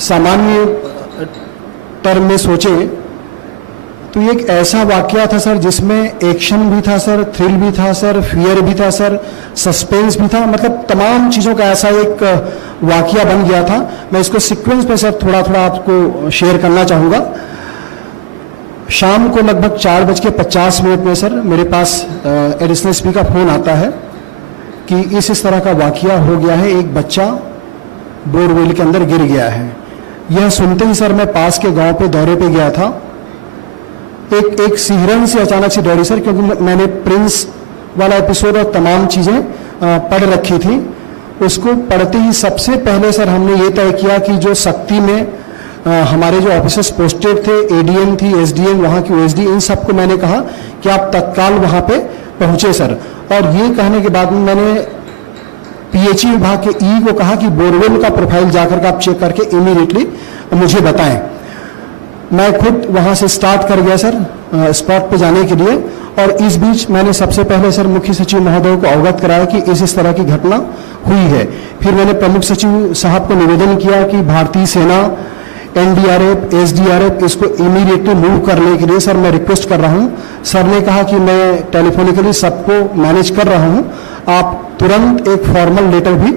सामान्य टर्म में सोचे तो ये एक ऐसा वाकया था सर जिसमें एक्शन भी था सर, थ्रिल भी था सर, फियर भी था सर, सस्पेंस भी था, मतलब तमाम चीज़ों का ऐसा एक वाकया बन गया था। मैं इसको सीक्वेंस पे सर थोड़ा थोड़ा आपको शेयर करना चाहूँगा। शाम को लगभग 4:50 में सर मेरे पास एडिशनल एसपी का फ़ोन आता है कि इस तरह का वाकया हो गया है, एक बच्चा बोरवेल के अंदर गिर गया है। यह सुनते ही सर मैं पास के गांव पे दौरे पे गया था। एक सिहरन से अचानक से दौड़ी सर, क्योंकि मैंने प्रिंस वाला एपिसोड और तमाम चीज़ें पढ़ रखी थी। उसको पढ़ते ही सबसे पहले सर हमने ये तय किया कि जो शक्ति में हमारे जो ऑफिसर्स पोस्टेड थे, एडीएम थी, एसडीएम, वहाँ की ओएसडी, इन सबको मैंने कहा कि आप तत्काल वहाँ पे पहुँचे सर। और ये कहने के बाद में मैंने पीएचई विभाग के ई को कहा कि बोरवेल का प्रोफाइल जाकर के आप चेक करके इमीडिएटली मुझे बताएं। मैं खुद वहाँ से स्टार्ट कर गया सर स्पॉट पे जाने के लिए। और इस बीच मैंने सबसे पहले सर मुख्य सचिव महोदय को अवगत कराया कि इस तरह की घटना हुई है। फिर मैंने प्रमुख सचिव साहब को निवेदन किया कि भारतीय सेना, एनडीआरएफ, एसडीआरएफ इसको इमीडिएटली मूव करने के लिए सर मैं रिक्वेस्ट कर रहा हूँ। सर ने कहा कि मैं टेलीफोनिकली सबको मैनेज कर रहा हूँ, आप तुरंत एक फॉर्मल लेटर भी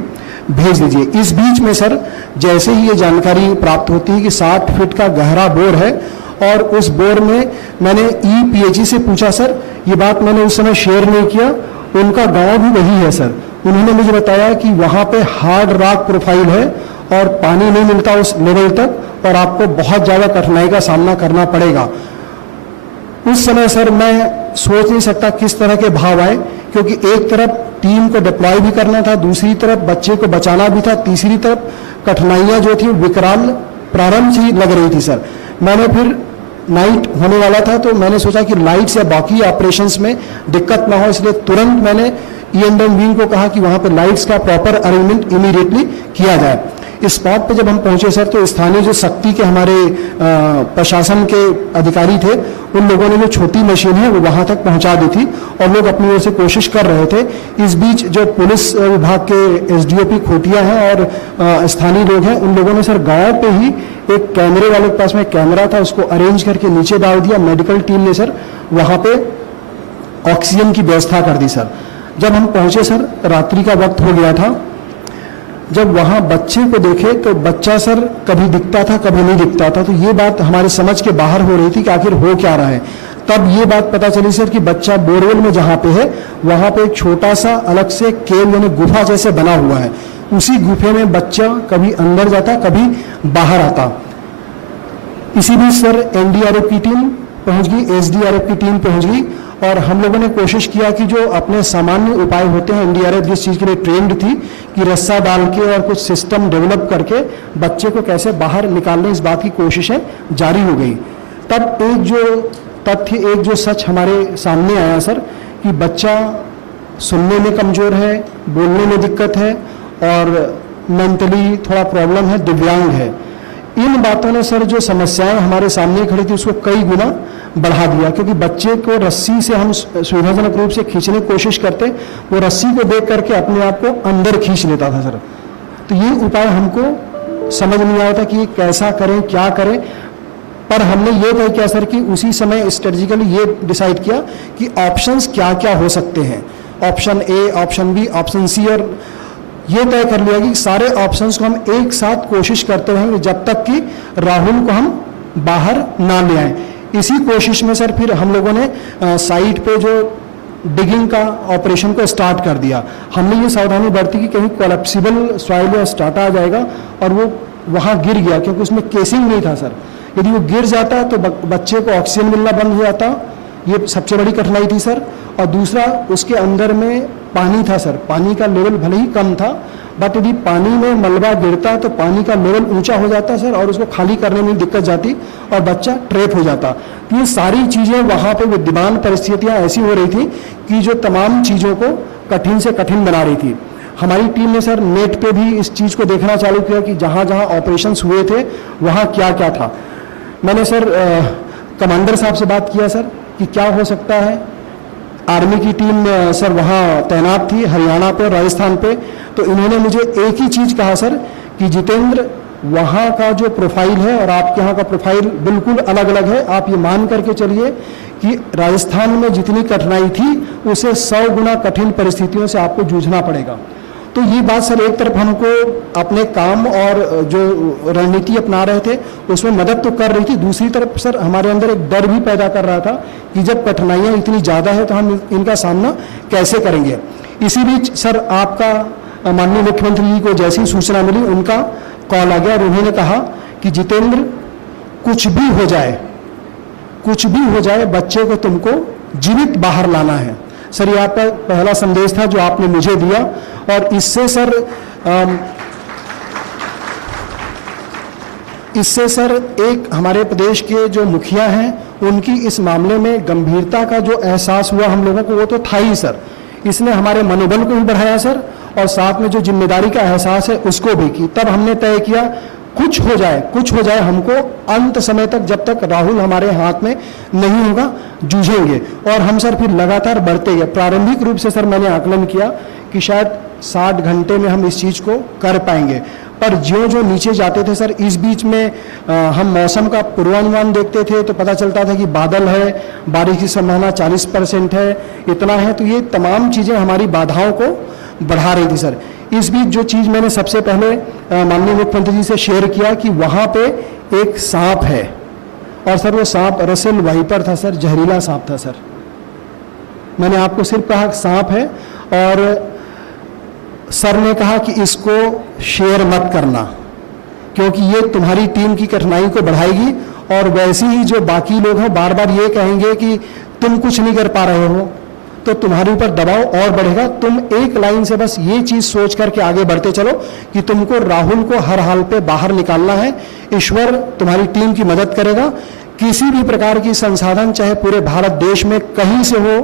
भेज दीजिए। इस बीच में सर जैसे ही ये जानकारी प्राप्त होती है कि 60 फीट का गहरा बोर है और उस बोर में मैंने ईपीएचई से पूछा सर, ये बात मैंने उस समय शेयर नहीं किया, उनका गांव भी वही है सर। उन्होंने मुझे बताया कि वहाँ पे हार्ड रॉक प्रोफाइल है और पानी नहीं मिलता उस लेवल तक और आपको बहुत ज़्यादा कठिनाई का सामना करना पड़ेगा। उस समय सर मैं सोच नहीं सकता किस तरह के भाव आए, क्योंकि एक तरफ टीम को डिप्लॉय भी करना था, दूसरी तरफ बच्चे को बचाना भी था, तीसरी तरफ कठिनाइयां जो थी विकराल प्रारंभ से लग रही थी सर। मैंने फिर नाइट होने वाला था तो मैंने सोचा कि लाइट्स या बाकी ऑपरेशंस में दिक्कत ना हो, इसलिए तुरंत मैंने ई&एम विंग को कहा कि वहां पर लाइट्स का प्रॉपर अरेंजमेंट इमीडिएटली किया जाए। इस स्पॉट पे जब हम पहुंचे सर तो स्थानीय जो शक्ति के हमारे प्रशासन के अधिकारी थे, उन लोगों ने जो छोटी मशीन है वो वहां तक पहुंचा दी थी और लोग अपनी ओर से कोशिश कर रहे थे। इस बीच जो पुलिस विभाग के एसडीओपी खोटिया हैं और स्थानीय लोग हैं, उन लोगों ने सर गांव पे ही एक कैमरे वाले के पास में कैमरा था, उसको अरेंज करके नीचे डाल दिया। मेडिकल टीम ने सर वहां पे ऑक्सीजन की व्यवस्था कर दी सर। जब हम पहुंचे सर रात्रि का वक्त हो गया था। जब वहां बच्चे को देखे तो बच्चा सर कभी दिखता था कभी नहीं दिखता था, तो ये बात हमारे समझ के बाहर हो रही थी कि आखिर हो क्या रहा है। तब ये बात पता चली सर कि बच्चा बोरवेल में जहां पे है वहां पे एक छोटा सा अलग से केव यानी गुफा जैसे बना हुआ है, उसी गुफे में बच्चा कभी अंदर जाता कभी बाहर आता। इसी बीच सर एनडीआरएफ की टीम पहुंच गई, एसडीआरएफ की टीम पहुंच गई और हम लोगों ने कोशिश किया कि जो अपने सामान्य उपाय होते हैं, एनडीआरएफ जिस चीज़ के लिए ट्रेंड थी कि रस्सा डाल के और कुछ सिस्टम डेवलप करके बच्चे को कैसे बाहर निकालने, इस बात की कोशिशें जारी हो गई। तब एक जो तथ्य, एक जो सच हमारे सामने आया सर कि बच्चा सुनने में कमज़ोर है, बोलने में दिक्कत है और मेंटली थोड़ा प्रॉब्लम है, दिव्यांग है। इन बातों ने सर जो समस्याएं हमारे सामने खड़ी थी उसको कई गुना बढ़ा दिया, क्योंकि बच्चे को रस्सी से हम सुविधाजनक रूप से खींचने की कोशिश करते, वो रस्सी को देख करके अपने आप को अंदर खींच लेता था सर। तो ये उपाय हमको समझ नहीं आया था कि ये कैसा करें, क्या करें। पर हमने ये तय किया सर कि उसी समय स्ट्रेटेजिकली ये डिसाइड किया कि ऑप्शंस क्या क्या हो सकते हैं, option A, option B, option C, और ये तय कर लिया कि सारे ऑप्शंस को हम एक साथ कोशिश करते रहेंगे जब तक कि राहुल को हम बाहर ना ले आए। इसी कोशिश में सर फिर हम लोगों ने साइट पे जो डिगिंग का ऑपरेशन को स्टार्ट कर दिया। हमने ये सावधानी बरती कि कहीं कोलैप्सिबल सॉइल या स्टार्टा आ जाएगा और वो वहाँ गिर गया, क्योंकि उसमें केसिंग नहीं था सर। यदि वो गिर जाता तो बच्चे को ऑक्सीजन मिलना बंद हो जाता, ये सबसे बड़ी कठिनाई थी सर। और दूसरा, उसके अंदर में पानी था सर, पानी का लेवल भले ही कम था, बट यदि पानी में मलबा गिरता तो पानी का लेवल ऊंचा हो जाता सर और उसको खाली करने में दिक्कत जाती और बच्चा ट्रैप हो जाता। तो ये सारी चीज़ें वहाँ पे विद्यमान परिस्थितियाँ ऐसी हो रही थी कि जो तमाम चीज़ों को कठिन से कठिन बना रही थी। हमारी टीम ने सर नेट पे भी इस चीज़ को देखना चालू किया कि जहाँ जहाँ ऑपरेशंस हुए थे वहाँ क्या क्या था। मैंने सर कमांडर साहब से बात किया सर कि क्या हो सकता है। आर्मी की टीम सर वहाँ तैनात थी हरियाणा पे, राजस्थान पे। तो इन्होंने मुझे एक ही चीज़ कहा सर कि जितेंद्र, वहाँ का जो प्रोफाइल है और आपके यहाँ का प्रोफाइल बिल्कुल अलग अलग है। आप ये मान करके चलिए कि राजस्थान में जितनी कठिनाई थी उसे 100 गुना कठिन परिस्थितियों से आपको जूझना पड़ेगा। तो ये बात सर एक तरफ हमको अपने काम और जो रणनीति अपना रहे थे उसमें मदद तो कर रही थी, दूसरी तरफ सर हमारे अंदर एक डर भी पैदा कर रहा था कि जब कठिनाइयाँ इतनी ज़्यादा है तो हम इनका सामना कैसे करेंगे। इसी बीच सर आपका माननीय मुख्यमंत्री जी को जैसी सूचना मिली उनका कॉल आ गया और उन्होंने कहा कि जितेंद्र कुछ भी हो जाए बच्चे को तुमको जीवित बाहर लाना है। सर ये आपका पहला संदेश था जो आपने मुझे दिया और इससे सर एक हमारे प्रदेश के जो मुखिया हैं उनकी इस मामले में गंभीरता का जो एहसास हुआ हम लोगों को वो तो था ही सर। इसने हमारे मनोबल को भी बढ़ाया सर और साथ में जो जिम्मेदारी का एहसास है उसको भी की। तब हमने तय किया कुछ हो जाए हमको अंत समय तक जब तक राहुल हमारे हाथ में नहीं होगा जूझेंगे। और हम सर फिर लगातार बढ़ते गए। प्रारंभिक रूप से सर मैंने आकलन किया कि शायद 60 घंटे में हम इस चीज़ को कर पाएंगे, पर जो नीचे जाते थे सर इस बीच में हम मौसम का पूर्वानुमान देखते थे तो पता चलता था कि बादल है, बारिश की संभावना 40% है, इतना है। तो ये तमाम चीज़ें हमारी बाधाओं को बढ़ा रही थी सर। इस बीच जो चीज़ मैंने सबसे पहले माननीय मुख्यमंत्री जी से शेयर किया कि वहाँ पे एक सांप है और सर वो सांप रसेल वाइपर था सर, जहरीला सांप था सर। मैंने आपको सिर्फ कहा सांप है और सर ने कहा कि इसको शेयर मत करना क्योंकि ये तुम्हारी टीम की कठिनाई को बढ़ाएगी और वैसे ही जो बाकी लोग हैं बार बार ये कहेंगे कि तुम कुछ नहीं कर पा रहे हो तो तुम्हारे ऊपर दबाव और बढ़ेगा। तुम एक लाइन से बस ये चीज सोच करके आगे बढ़ते चलो कि तुमको राहुल को हर हाल पे बाहर निकालना है। ईश्वर तुम्हारी टीम की मदद करेगा। किसी भी प्रकार की संसाधन चाहे पूरे भारत देश में कहीं से हो,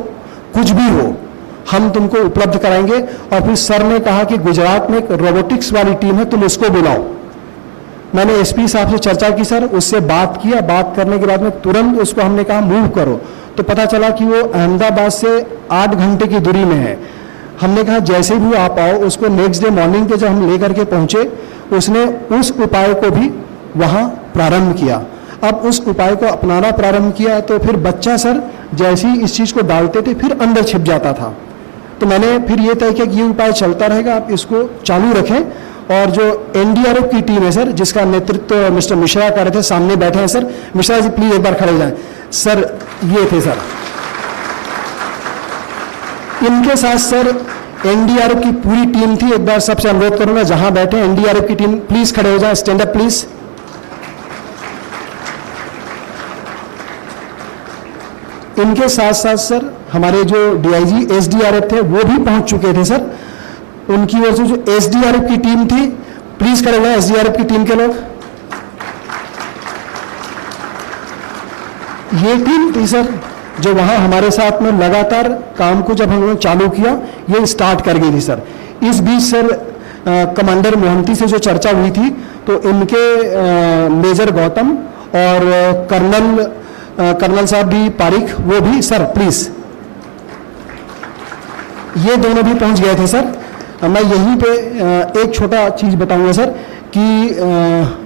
कुछ भी हो, हम तुमको उपलब्ध कराएंगे। और फिर सर ने कहा कि गुजरात में एक रोबोटिक्स वाली टीम है, तुम उसको बुलाओ। मैंने एसपी साहब से चर्चा की सर, उससे बात किया। बात करने के बाद में तुरंत उसको हमने कहा मूव करो, तो पता चला कि वो अहमदाबाद से 8 घंटे की दूरी में है। हमने कहा जैसे भी आप आओ। उसको नेक्स्ट डे मॉर्निंग पे जब हम लेकर के पहुंचे उसने उस उपाय को भी वहां प्रारंभ किया। अब उस उपाय को अपनाना प्रारंभ किया तो फिर बच्चा सर जैसे ही इस चीज को डालते थे फिर अंदर छिप जाता था। तो मैंने फिर ये तय किया कि ये उपाय चलता रहेगा, आप इसको चालू रखें। और जो एनडीआरएफ की टीम है सर, जिसका नेतृत्व मिस्टर मिश्रा कर रहे थे, सामने बैठे हैं सर। मिश्रा जी प्लीज एक बार खड़े हो जाएं सर। ये थे सर, इनके साथ सर एनडीआरएफ की पूरी टीम थी। एक बार सबसे अनुरोध करूंगा जहां बैठे एनडीआरएफ की टीम प्लीज खड़े हो जाएं, स्टैंड अप प्लीज। इनके साथ साथ सर हमारे जो डीआईजी एसडीआरएफ थे वो भी पहुंच चुके थे सर। उनकी वजह से जो एसडीआरएफ की टीम थी, प्लीज खड़े हुए एसडीआरएफ की टीम के लोग। ये टीम थी सर जो वहां हमारे साथ में लगातार काम को जब हमने चालू किया ये स्टार्ट कर गई थी सर। इस बीच सर कमांडर मोहंती से जो चर्चा हुई थी तो इनके मेजर गौतम और कर्नल साहब भी पारिक, वो भी सर प्लीज, ये दोनों भी पहुंच गए थे सर। मैं यहीं पे एक छोटा चीज बताऊंगा सर कि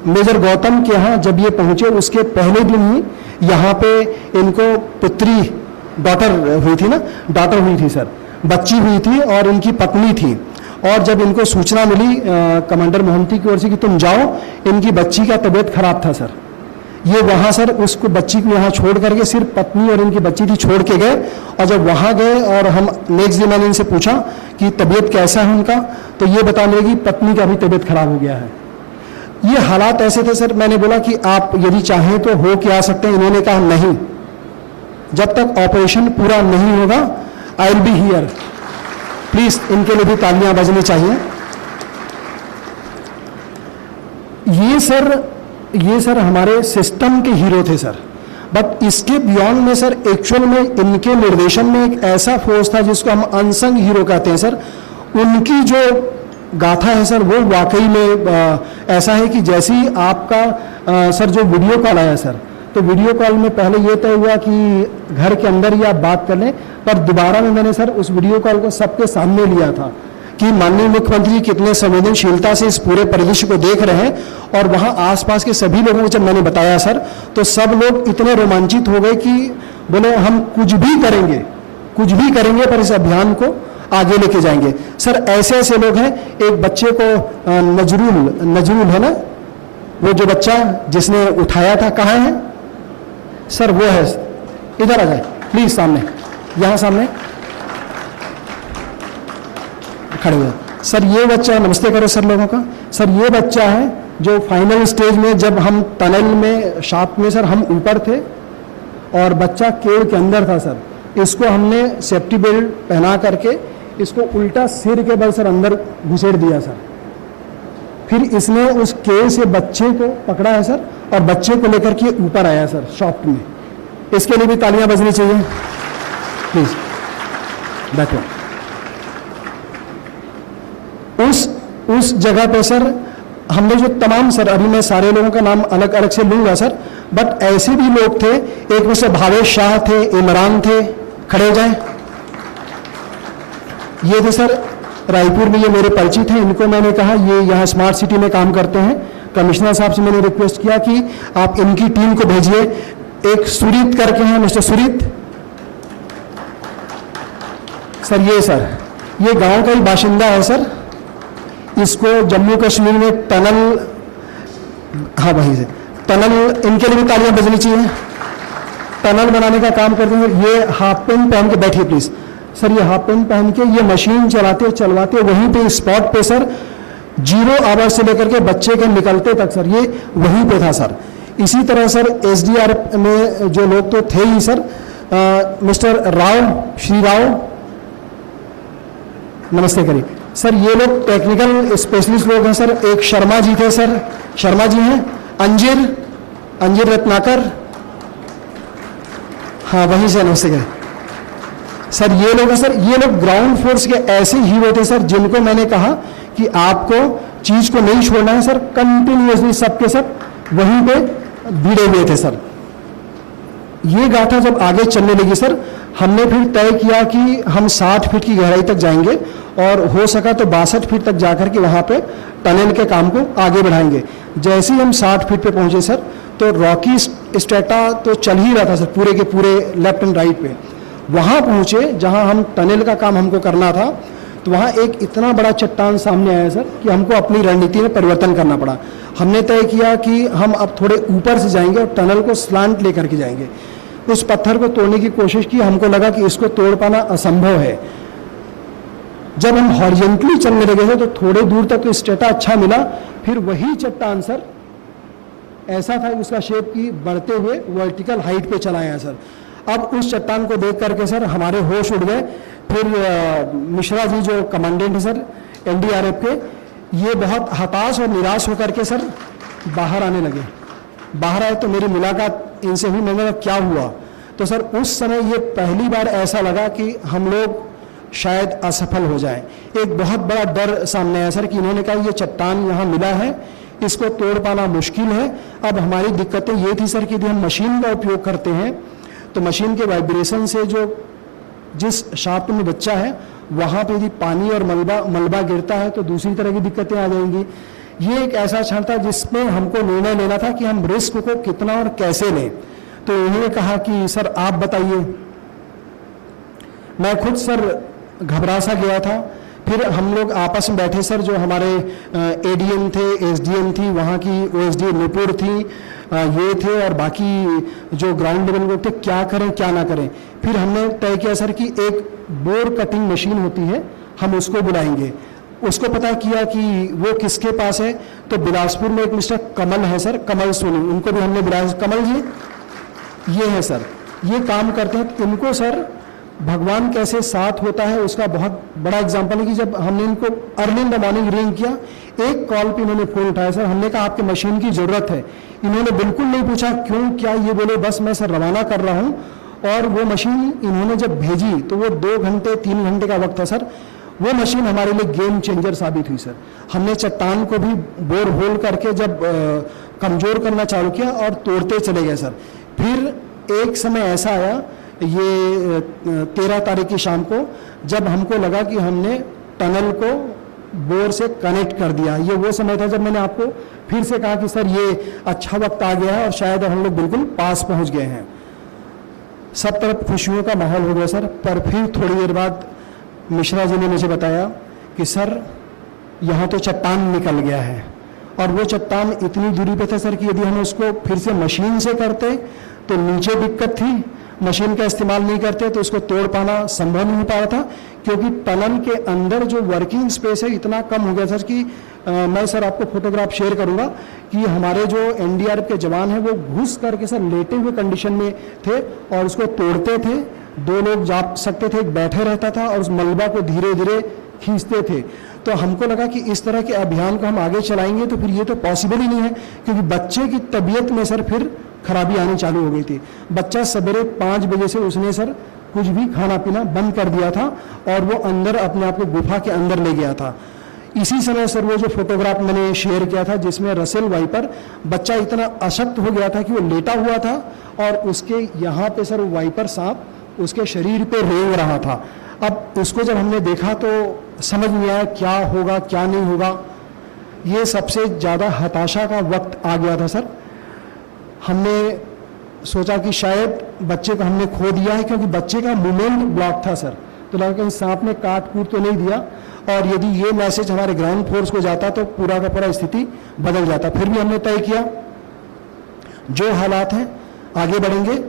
मेजर गौतम के यहाँ जब ये पहुंचे उसके पहले दिन ही यहाँ पे इनको पुत्री डॉटर हुई थी ना, डॉटर हुई थी सर, बच्ची हुई थी और इनकी पत्नी थी। और जब इनको सूचना मिली कमांडर मोहंती की ओर से कि तुम जाओ, इनकी बच्ची का तबीयत खराब था सर। ये वहां सर उसको बच्ची को यहाँ छोड़ करके, सिर्फ पत्नी और इनकी बच्ची थी, छोड़ के गए। और जब वहां गए और हम नेक्स्ट डे मैंने इनसे पूछा कि तबीयत कैसा है उनका, तो ये बताने लगी पत्नी का भी तबीयत खराब हो गया है। ये हालात ऐसे थे सर। मैंने बोला कि आप यदि चाहें तो हो के आ सकते हैं। इन्होंने कहा नहीं, जब तक ऑपरेशन पूरा नहीं होगा I will be here. Please इनके लिए भी तालियां बजनी चाहिए। ये सर हमारे सिस्टम के हीरो थे सर। बट इसके बियॉन्ड में सर एक्चुअल में इनके निर्देशन में एक ऐसा फोर्स था जिसको हम अनसंग हीरो कहते हैं सर। उनकी जो गाथा है सर वो वाकई में ऐसा है कि जैसे ही आपका सर जो वीडियो कॉल आया सर, तो वीडियो कॉल में पहले ये तय हुआ कि घर के अंदर ही आप बात कर लें, पर दोबारा में मैंने सर उस वीडियो कॉल को सबके सामने लिया था कि माननीय मुख्यमंत्री कितने संवेदनशीलता से इस पूरे परिदृश्य को देख रहे हैं। और वहां आसपास के सभी लोगों को जब मैंने बताया सर, तो सब लोग इतने रोमांचित हो गए कि बोले हम कुछ भी करेंगे पर इस अभियान को आगे लेके जाएंगे। सर ऐसे ऐसे लोग हैं, एक बच्चे को नजरुल है ना, वो जो बच्चा जिसने उठाया था, कहाँ है सर? वो है, इधर आ जाए प्लीज, सामने, यहाँ सामने खड़े हुए सर। ये बच्चा, नमस्ते करो सर लोगों का। सर ये बच्चा है जो फाइनल स्टेज में, जब हम टनल में शाफ्ट में सर हम ऊपर थे और बच्चा केव के अंदर था सर, इसको हमने सेफ्टी बेल्ट पहना करके इसको उल्टा सिर के बल सर अंदर घुसेड़ दिया सर। फिर इसने उस केव से बच्चे को पकड़ा है सर और बच्चे को लेकर के ऊपर आया सर शाफ्ट में। इसके लिए भी तालियां बजनी चाहिए प्लीज, बैठो। उस जगह पे सर हमने जो तमाम सर, अभी मैं सारे लोगों का नाम अलग अलग से लूंगा सर, बट ऐसे भी लोग थे, एक में से भावेश शाह थे, इमरान थे, खड़े हो जाए। ये थे सर रायपुर में, ये मेरे परिचित हैं, इनको मैंने कहा ये यहाँ स्मार्ट सिटी में काम करते हैं। कमिश्नर साहब से मैंने रिक्वेस्ट किया कि आप इनकी टीम को भेजिए। एक सुरीत करके हैं, मिस्टर सुरीत सर, ये गांव का ही बाशिंदा है सर। इसको जम्मू कश्मीर में टनल, हाँ वहीं से टनल, इनके लिए भी तालियां बजनी चाहिए। टनल बनाने का काम करते हैं। ये हाफ पेंट पहन के बैठिए प्लीज सर, ये हाफ पेंट पहन के ये मशीन चलवाते वहीं पे स्पॉट पे सर, 0 आवर से लेकर के बच्चे के निकलते तक सर ये वहीं पे था सर। इसी तरह सर SDRF में जो लोग तो थे ही सर, मिस्टर श्री राव, नमस्ते करिए सर। ये लोग टेक्निकल स्पेशलिस्ट लोग हैं सर। एक शर्मा जी थे सर, शर्मा जी हैं। अंजिर रत्नाकर, हाँ वहीं से, नमस्ते करिए सर। ये लोग हैं सर, ये लोग ग्राउंड फोर्स के ऐसे हीरो थे सर, जिनको मैंने कहा कि आपको चीज को नहीं छोड़ना है सर। कंटिन्यूअसली सबके सब वहीं पे भिड़े हुए थे सर। ये गाथा जब आगे चलने लगी सर, हमने फिर तय किया कि हम 60 फीट की गहराई तक जाएंगे और हो सका तो 62 फीट तक जाकर के वहां पे टनल के काम को आगे बढ़ाएंगे। जैसे ही हम 60 फीट पे पहुंचे सर, तो रॉकी स्ट्रेटा तो चल ही रहा था सर पूरे के पूरे लेफ्ट एंड राइट पे। वहां पहुंचे जहां हम टनल का काम हमको करना था, तो वहां एक इतना बड़ा चट्टान सामने आया सर कि हमको अपनी रणनीति में परिवर्तन करना पड़ा। हमने तय किया कि हम अब थोड़े ऊपर से जाएंगे और टनल को स्लांट लेकर के जाएंगे। उस पत्थर को तोड़ने की कोशिश की, हमको लगा कि इसको तोड़ पाना असंभव है। जब हम हॉरिजॉन्टली चलने लगे थे तो थोड़े दूर तक तो स्टेटा अच्छा मिला, फिर वही चट्टान सर ऐसा था उसका शेप की बढ़ते हुए वर्टिकल हाइट पे चला आया सर। अब उस चट्टान को देख करके सर हमारे होश उड़ गए। फिर मिश्रा जी जो कमांडेंट है सर NDRF के, ये बहुत हताश और निराश होकर के सर बाहर आने लगे। बाहर आए तो मेरी मुलाकात इनसे हुई। मैंने कहा क्या हुआ? तो सर उस समय ये पहली बार ऐसा लगा कि हम लोग शायद असफल हो जाएं। एक बहुत बड़ा डर सामने आया सर कि इन्होंने कहा ये चट्टान यहाँ मिला है, इसको तोड़ पाना मुश्किल है। अब हमारी दिक्कतें ये थी सर कि यदि हम मशीन का उपयोग करते हैं तो मशीन के वाइब्रेशन से जो जिस शाफ्ट में बच्चा है वहाँ पे यदि पानी और मलबा गिरता है तो दूसरी तरह की दिक्कतें आ जाएंगी। ये एक ऐसा क्षण था जिसमें हमको निर्णय लेना था कि हम रिस्क को कितना और कैसे लें। तो इन्होंने कहा कि सर आप बताइए। मैं खुद सर घबरा सा गया था। फिर हम लोग आपस में बैठे सर, जो हमारे ADM थे, SDM थी, वहाँ की OSD नुपुर थी, ये थे और बाकी जो ग्राउंड लेवल लोग थे, क्या करें क्या ना करें। फिर हमने तय किया सर कि एक बोर कटिंग मशीन होती है, हम उसको बुलाएंगे। उसको पता किया कि वो किसके पास है, तो बिलासपुर में एक मिस्टर कमल है सर, कमल सोनी, उनको भी हमने बुलाया। कमल जी ये है सर, ये काम करते हैं। इनको सर भगवान कैसे साथ होता है उसका बहुत बड़ा एग्जाम्पल है कि जब हमने इनको early in the morning ring किया, एक कॉल पे इन्होंने फोन उठाया सर। हमने कहा आपके मशीन की जरूरत है। इन्होंने बिल्कुल नहीं पूछा क्यों क्या, ये बोले बस मैं सर रवाना कर रहा हूँ। और वो मशीन इन्होंने जब भेजी तो वो 2 घंटे 3 घंटे का वक्त था सर। वो मशीन हमारे लिए गेम चेंजर साबित हुई सर। हमने चट्टान को भी बोर होल करके जब कमजोर करना चालू किया और तोड़ते चले गए सर। फिर एक समय ऐसा आया, ये 13 तारीख की शाम को, जब हमको लगा कि हमने टनल को बोर से कनेक्ट कर दिया। ये वो समय था जब मैंने आपको फिर से कहा कि सर ये अच्छा वक्त आ गया है और शायद हम लोग बिल्कुल पास पहुंच गए हैं। सब तरफ खुशियों का माहौल हो गया सर। पर फिर थोड़ी देर बाद मिश्रा जी ने मुझे बताया कि सर यहाँ तो चट्टान निकल गया है, और वो चट्टान इतनी दूरी पे था सर कि यदि हम उसको फिर से मशीन से करते तो नीचे दिक्कत थी, मशीन का इस्तेमाल नहीं करते तो उसको तोड़ पाना संभव नहीं हो पा रहा था, क्योंकि टनल के अंदर जो वर्किंग स्पेस है इतना कम हो गया सर कि मैं सर आपको फोटोग्राफ शेयर करूंगा कि हमारे जो एनडीआरएफ के जवान हैं वो घुस करके सर लेटे हुए कंडीशन में थे और उसको तोड़ते थे। 2 लोग जा सकते थे, एक बैठे रहता था और उस मलबा को धीरे धीरे खींचते थे। तो हमको लगा कि इस तरह के अभियान को हम आगे चलाएंगे तो फिर ये तो पॉसिबल ही नहीं है, क्योंकि बच्चे की तबीयत में सर फिर खराबी आनी चालू हो गई थी। बच्चा सवेरे 5 बजे से उसने सर कुछ भी खाना पीना बंद कर दिया था और वो अंदर अपने आप को गुफा के अंदर ले गया था। इसी समय सर वो जो फोटोग्राफ मैंने शेयर किया था जिसमें रसेल वाइपर बच्चा इतना अशक्त हो गया था कि वो लेटा हुआ था और उसके यहाँ पे सर वाइपर सांप उसके शरीर पे रेंग रहा था। अब उसको जब हमने देखा तो समझ नहीं आया क्या होगा क्या नहीं होगा। ये सबसे ज़्यादा हताशा का वक्त आ गया था सर। हमने सोचा कि शायद बच्चे को हमने खो दिया है, क्योंकि बच्चे का मूवमेंट ब्लॉक था सर। तो लगा कहीं सांप ने काट कूट तो नहीं दिया, और यदि ये मैसेज हमारे ग्राउंड फोर्स को जाता तो पूरा का पूरा स्थिति बदल जाता। फिर भी हमने तय किया जो हालात हैं आगे बढ़ेंगे।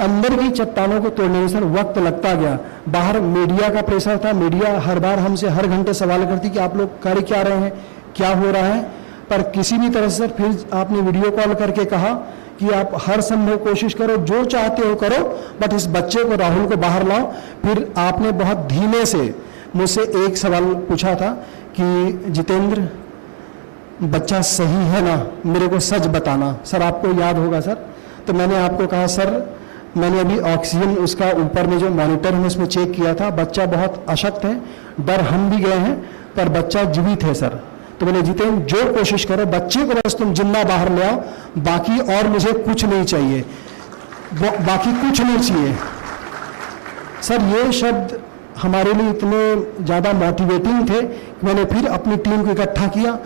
अंदर की चट्टानों को तोड़ने में सर वक्त लगता गया। बाहर मीडिया का प्रेशर था, मीडिया हर बार हमसे हर घंटे सवाल करती कि आप लोग कर क्या रहे हैं, क्या हो रहा है, पर किसी भी तरह से सर फिर आपने वीडियो कॉल करके कहा कि आप हर संभव कोशिश करो, जो चाहते हो करो, बट इस बच्चे को राहुल को बाहर लाओ। फिर आपने बहुत धीमे से मुझसे एक सवाल पूछा था कि जितेंद्र बच्चा सही है ना, मेरे को सच बताना। सर आपको याद होगा सर, तो मैंने आपको कहा सर मैंने अभी ऑक्सीजन उसका ऊपर में जो मॉनिटर है उसमें चेक किया था, बच्चा बहुत अशक्त है, डर हम भी गए हैं, पर बच्चा जीवित है सर। तो मैंने जितेंद्र जो कोशिश करो बच्चे को बस तुम जिंदा बाहर ले आओ, बाकी और मुझे कुछ नहीं चाहिए, बाकी कुछ नहीं चाहिए। सर ये शब्द हमारे लिए इतने ज़्यादा मोटिवेटिंग थे कि मैंने फिर अपनी टीम को इकट्ठा किया।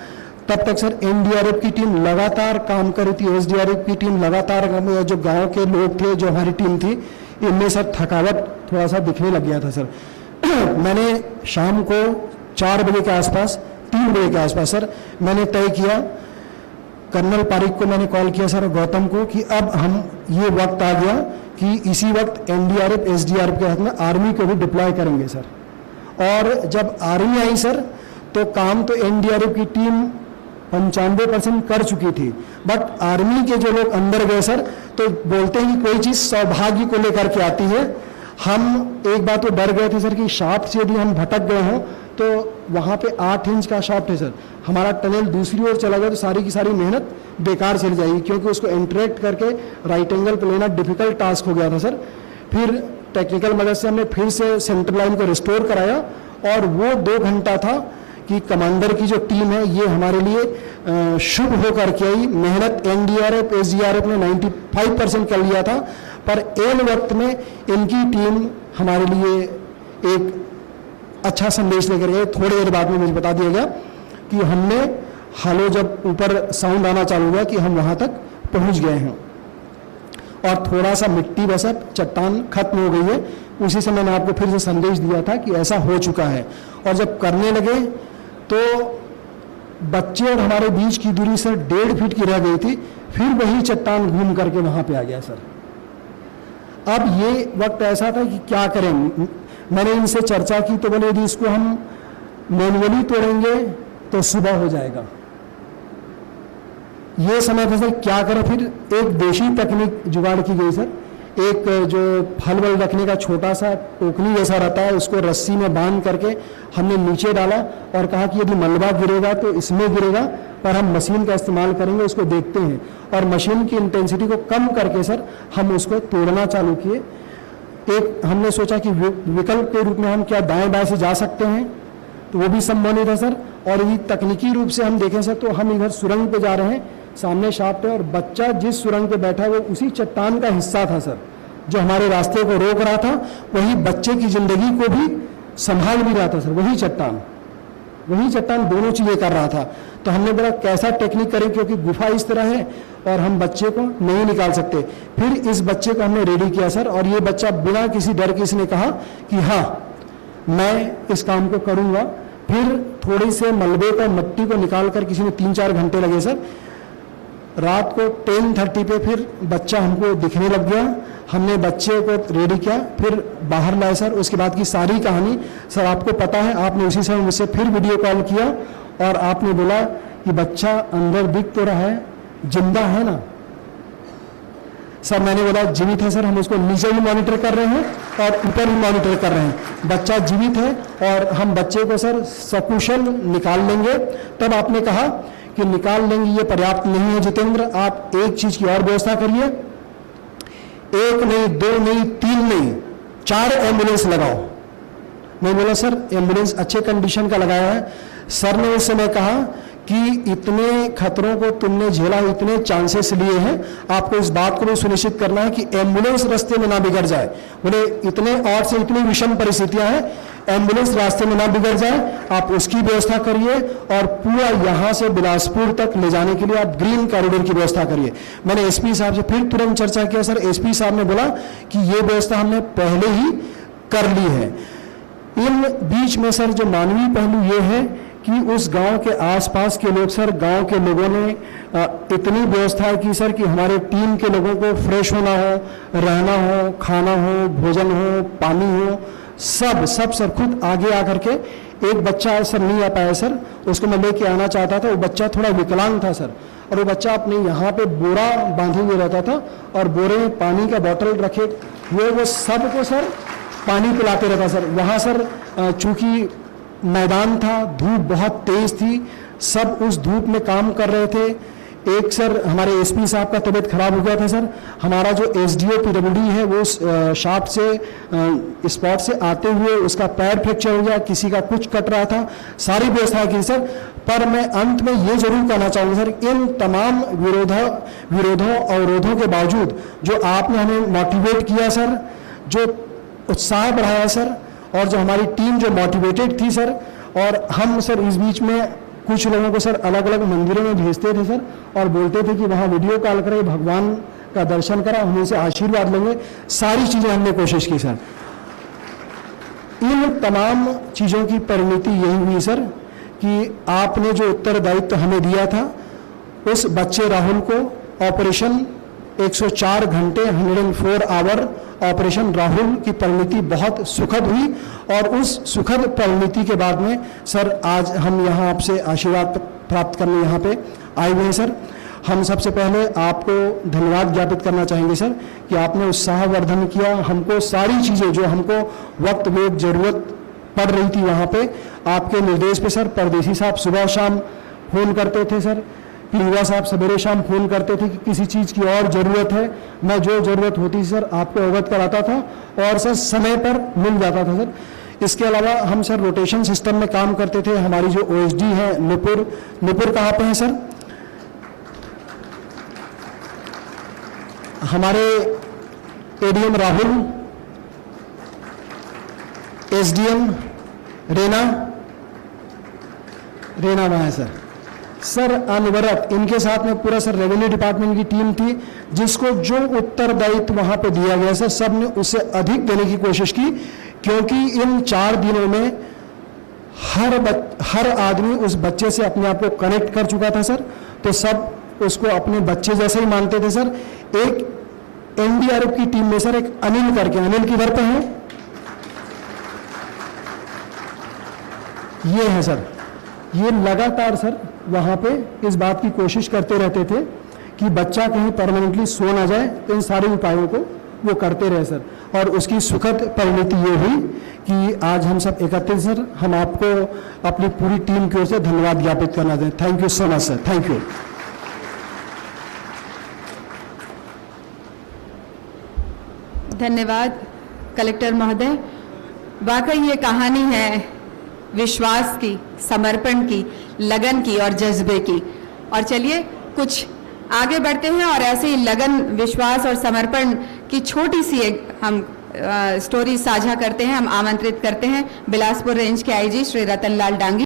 तब तक सर एनडीआरएफ की टीम लगातार काम कर रही थी, एसडीआरएफ की टीम लगातार, जो गांव के लोग थे, जो हमारी टीम थी, इनमें सर थकावट थोड़ा सा दिखने लग गया था सर। मैंने शाम को 4 बजे के आसपास, 3 बजे के आसपास सर मैंने तय किया, कर्नल पारिक को मैंने कॉल किया सर, गौतम को, कि अब हम ये वक्त आ गया कि इसी वक्त एनडीआरएफ एसडीआरएफ के हाथ में आर्मी को भी डिप्लॉय करेंगे सर। और जब आर्मी आई सर तो काम तो एनडीआरएफ की टीम 95% कर चुकी थी, बट आर्मी के जो लोग अंदर गए सर तो बोलते हैं कि कोई चीज़ सौभाग्य को लेकर के आती है। हम एक बात तो डर गए थे सर कि शाफ्ट से यदि हम भटक गए हों तो वहाँ पे 8 इंच का शाफ्ट है सर, हमारा टनल दूसरी ओर चला गया तो सारी की सारी मेहनत बेकार चली जाएगी, क्योंकि उसको इंटरेक्ट करके राइट एंगल पर लेना डिफिकल्ट टास्क हो गया था सर। फिर टेक्निकल मदद से हमने फिर से सेंट्रल लाइन को रिस्टोर कराया, और वो 2 घंटा था कि कमांडर की जो टीम है ये हमारे लिए शुभ होकर के आई। मेहनत एनडीआरएफ एसडीआरएफ ने 95% कर लिया था, पर एन वक्त में इनकी टीम हमारे लिए एक अच्छा संदेश लेकर गए। थोड़ी देर बाद में मुझे बता दिया गया कि हमने हालो जब ऊपर साउंड आना चालू हुआ कि हम वहाँ तक पहुँच गए हैं, और थोड़ा सा मिट्टी बसा, चट्टान खत्म हो गई है। उसी समय मैंने आपको फिर से संदेश दिया था कि ऐसा हो चुका है। और जब करने लगे तो बच्चे और हमारे बीच की दूरी सर 1.5 फीट की रह गई थी, फिर वही चट्टान घूम करके वहाँ पे आ गया सर। अब ये वक्त ऐसा था कि क्या करें। मैंने इनसे चर्चा की तो बोले यदि इसको हम मैनुअली तोड़ेंगे तो सुबह हो जाएगा। ये समय था सर क्या करें। फिर एक देशी तकनीक जुगाड़ की गई सर। एक जो फल वल रखने का छोटा सा टोकनी जैसा रहता है, उसको रस्सी में बांध करके हमने नीचे डाला और कहा कि यदि मलबा गिरेगा तो इसमें गिरेगा, पर हम मशीन का इस्तेमाल करेंगे, उसको देखते हैं। और मशीन की इंटेंसिटी को कम करके सर हम उसको तोड़ना चालू किए। एक हमने सोचा कि विकल्प के रूप में हम क्या दाएं बाएं से जा सकते हैं, तो वो भी संभव नहीं था सर। और यदि तकनीकी रूप से हम देखें सर तो हम इधर सुरंग पे जा रहे हैं, सामने शाफ्ट है, और बच्चा जिस सुरंग पे बैठा है वो उसी चट्टान का हिस्सा था सर, जो हमारे रास्ते को रोक रहा था। वही बच्चे की जिंदगी को भी संभाल भी रहा था सर, वही चट्टान। वही चट्टान दोनों चीज़ें कर रहा था। तो हमने बोला कैसा टेक्निक करें, क्योंकि गुफा इस तरह है और हम बच्चे को नहीं निकाल सकते। फिर इस बच्चे को हमने रेडी किया सर, और ये बच्चा बिना किसी डर के इसने कहा कि हाँ मैं इस काम को करूँगा। फिर थोड़ी से मलबे को, मिट्टी को निकाल कर किसी ने 3-4 घंटे लगे सर। रात को 10:30 पे फिर बच्चा हमको दिखने लग गया। हमने बच्चे को रेडी किया, फिर बाहर लाए सर। उसके बाद की सारी कहानी सर आपको पता है, आपने उसी समय मुझसे फिर वीडियो कॉल किया और आपने बोला कि बच्चा अंदर दिख तो रहा है, जिंदा है ना सर? मैंने बोला जीवित है सर, हम उसको नीचे भी मॉनिटर कर रहे हैं और ऊपर भी मॉनिटर कर रहे हैं। बच्चा जीवित है और हम बच्चे को सर सकुशल निकाल लेंगे। तब आपने कहा कि निकाल लेंगे ये पर्याप्त नहीं है जितेंद्र, आप एक चीज की और व्यवस्था करिए, 1 नहीं 2 नहीं 3 नहीं 4 एम्बुलेंस लगाओ। मैं बोला सर एम्बुलेंस अच्छे कंडीशन का लगाया है। सर ने उस समय कहा कि इतने खतरों को तुमने झेला, इतने चांसेस लिए हैं, आपको इस बात को भी सुनिश्चित करना है कि एम्बुलेंस रास्ते में ना बिगड़ जाए। बोले इतने और से इतनी विषम परिस्थितियां हैं, एम्बुलेंस रास्ते में ना बिगड़ जाए, आप उसकी व्यवस्था करिए और पूरा यहां से बिलासपुर तक ले जाने के लिए आप ग्रीन कॉरिडोर की व्यवस्था करिए। मैंने एसपी साहब से फिर तुरंत चर्चा किया सर। एसपी साहब ने बोला कि ये व्यवस्था हमने पहले ही कर ली है। इन बीच में सर जो मानवीय पहलू ये है कि उस गांव के आसपास के लोग सर, गांव के लोगों ने इतनी व्यवस्था की सर कि हमारे टीम के लोगों को फ्रेश होना हो, रहना हो, खाना हो, भोजन हो, पानी हो, सब सर खुद आगे आकर के। एक बच्चा सर नहीं आ पाया सर, उसको मैं लेके आना चाहता था। वो बच्चा थोड़ा विकलांग था सर, और वो बच्चा अपने यहाँ पे बोरा बांधे हुए रहता था और बोरे में पानी का बोतल रखे हुए वो सबको सर पानी पिलाते रहता सर। वहाँ सर चूंकि मैदान था, धूप बहुत तेज थी, सब उस धूप में काम कर रहे थे। एक सर हमारे एसपी साहब का तबीयत खराब हो गया था सर। हमारा जो एसडीओ पीडब्ल्यूडी है वो शाफ्ट से स्पॉट से आते हुए उसका पैर फ्रैक्चर हो गया, किसी का कुछ कट रहा था, सारी व्यवस्था की सर। पर मैं अंत में ये जरूर कहना चाहूँगा सर, इन तमाम विरोधों अवरोधों के बावजूद जो आपने हमें मोटिवेट किया सर, जो उत्साह बढ़ाया सर, और जो हमारी टीम जो मोटिवेटेड थी सर, और हम सर इस बीच में कुछ लोगों को सर अलग अलग मंदिरों में भेजते थे सर और बोलते थे कि वहाँ वीडियो कॉल करें, भगवान का दर्शन करा, हम उनसे आशीर्वाद लेंगे। सारी चीज़ें हमने कोशिश की सर। इन तमाम चीज़ों की परिणति यही हुई सर कि आपने जो उत्तरदायित्व हमें दिया था, उस बच्चे राहुल को ऑपरेशन 104 घंटे 104 आवर ऑपरेशन राहुल की परिणति बहुत सुखद हुई। और उस सुखद परिणति के बाद में सर आज हम यहाँ आपसे आशीर्वाद प्राप्त करने यहाँ पे आए हुए हैं सर। हम सबसे पहले आपको धन्यवाद ज्ञापित करना चाहेंगे सर कि आपने उत्साहवर्धन किया। हमको सारी चीज़ें जो हमको वक्त में जरूरत पड़ रही थी वहाँ पे, आपके निर्देश पे सर परदेसी साहब सुबह शाम फोन करते थे सर, पिंगुआ साहब सवेरे शाम फोन करते थे कि किसी चीज़ की और ज़रूरत है। मैं जो ज़रूरत होती सर आपको अवगत कराता था और सर समय पर मिल जाता था सर। इसके अलावा हम सर रोटेशन सिस्टम में काम करते थे। हमारी जो ओएसडी है नुपुर कहाँ पे है सर? हमारे एडीएम राहुल, एसडीएम रेना वहाँ है सर अनवरत इनके साथ में पूरा सर रेवेन्यू डिपार्टमेंट की टीम थी, जिसको जो उत्तरदायित्व वहां पे दिया गया सर, सब ने उससे अधिक देने की कोशिश की। क्योंकि इन 4 दिनों में हर आदमी उस बच्चे से अपने आप को कनेक्ट कर चुका था सर, तो सब उसको अपने बच्चे जैसे ही मानते थे सर। एक एनडीआरएफ की टीम में सर एक अनिल करके, अनिल किधर पे है? ये है सर। ये लगातार सर वहाँ पे इस बात की कोशिश करते रहते थे कि बच्चा कहीं परमानेंटली सो ना जाए। इन सारे उपायों को वो करते रहे सर, और उसकी सुखद परिणति ये हुई कि आज हम सब एकत्रित सर। हम आपको अपनी पूरी टीम की ओर से धन्यवाद ज्ञापित करना चाहते हैं। Thank you so much sir, thank you. धन्यवाद कलेक्टर महोदय। वाकई ये कहानी है विश्वास की, समर्पण की, लगन की और जज्बे की। और चलिए कुछ आगे बढ़ते हैं और ऐसे ही लगन, विश्वास और समर्पण की छोटी सी एक हम स्टोरी साझा करते हैं। हम आमंत्रित करते हैं बिलासपुर रेंज के आईजी श्री रतन लाल डांगी।